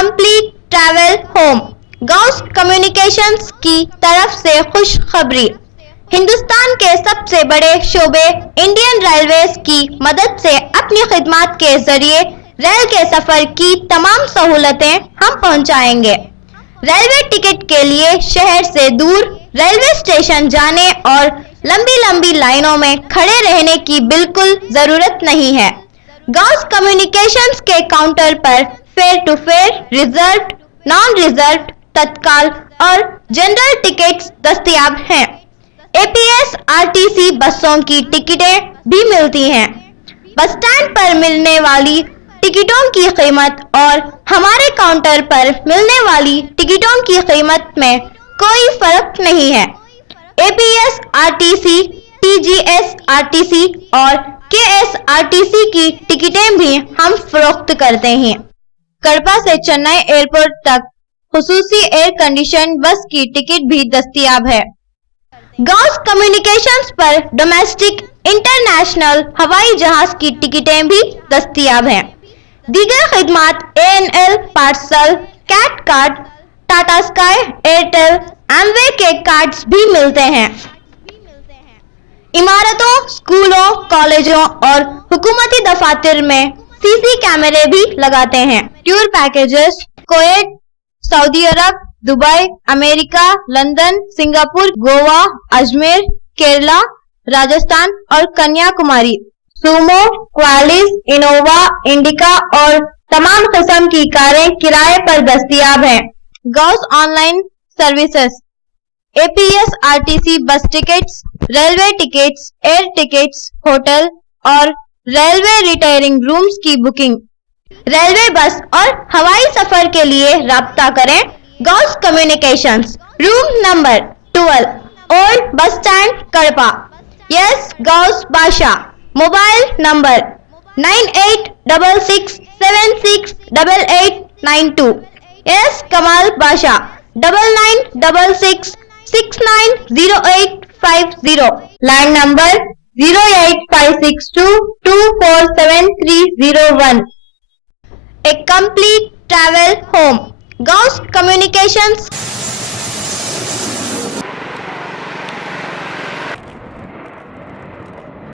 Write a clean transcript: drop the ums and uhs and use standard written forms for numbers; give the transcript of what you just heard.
Complete travel home. Gauss communications की तरफ से खुशखबरी। हिंदुस्तान के सबसे बड़े शोबे इंडियन रेलवेज की मदद से अपनी खिदमत के जरिए रेल के सफर की तमाम सहूलतें हम पहुंचाएंगे। रेलवे टिकट के लिए शहर से दूर रेलवे स्टेशन जाने और लंबी लंबी लाइनों में खड़े रहने की बिल्कुल जरूरत नहीं है। गॉस कम्युनिकेशंस के काउंटर पर fare to fare, reserve, non reserve, tatkal और जनरल टिकट्स दस्तयाब हैं। एपीएस आरटीसी बसों की टिकटें भी मिलती हैं। बस स्टैंड पर मिलने वाली टिकटों की कीमत और हमारे काउंटर पर मिलने वाली टिकटों की कीमत में कोई फर्क नहीं है। एपीएस आरटीसी, टीजीएस आरटीसी और केएसआरटीसी की टिकटें भी हम फरोख्त करते हैं। कड़पा से चेन्नई एयरपोर्ट तक खुसूसी एयर कंडीशन बस की टिकट भी दस्तयाब है। गॉस कम्युनिकेशंस पर डोमेस्टिक, इंटरनेशनल हवाई जहाज की टिकटें भी दस्तयाब हैं। दीगर खिदमत ANL, parcel, cat card, Tata Sky, Airtel, Amway के कार्ड्स भी मिलते हैं। इमारतों, स्कूलों, कॉलेजों और हुकूमती दफातर में सीसी कैमरे भी लगाते हैं। Tour packages Kuwait, Saudi Arabia, Dubai, America, London, Singapore, Goa, Ajmer, Kerala, Rajasthan और Kanyakumari. Sumo, Qualis, Innova, Indica और तमाम किस्म की कारें किराए पर दस्तयाब हैं। Ghaus online services, APS RTC bus tickets, railway tickets, air tickets, hotel और रेलवे रिटायरिंग रूम्स की बुकिंग। रेलवे बस और हवाई सफर के लिए राब्ता करें Ghaus communications, room number 12, old bus stand, Kadapa. Yes Gauss बादशाह। Mobile number 9866768892। यस कमाल बादशाह। 9966690850। Land number 08562247301। A complete travel home. Gauss Communications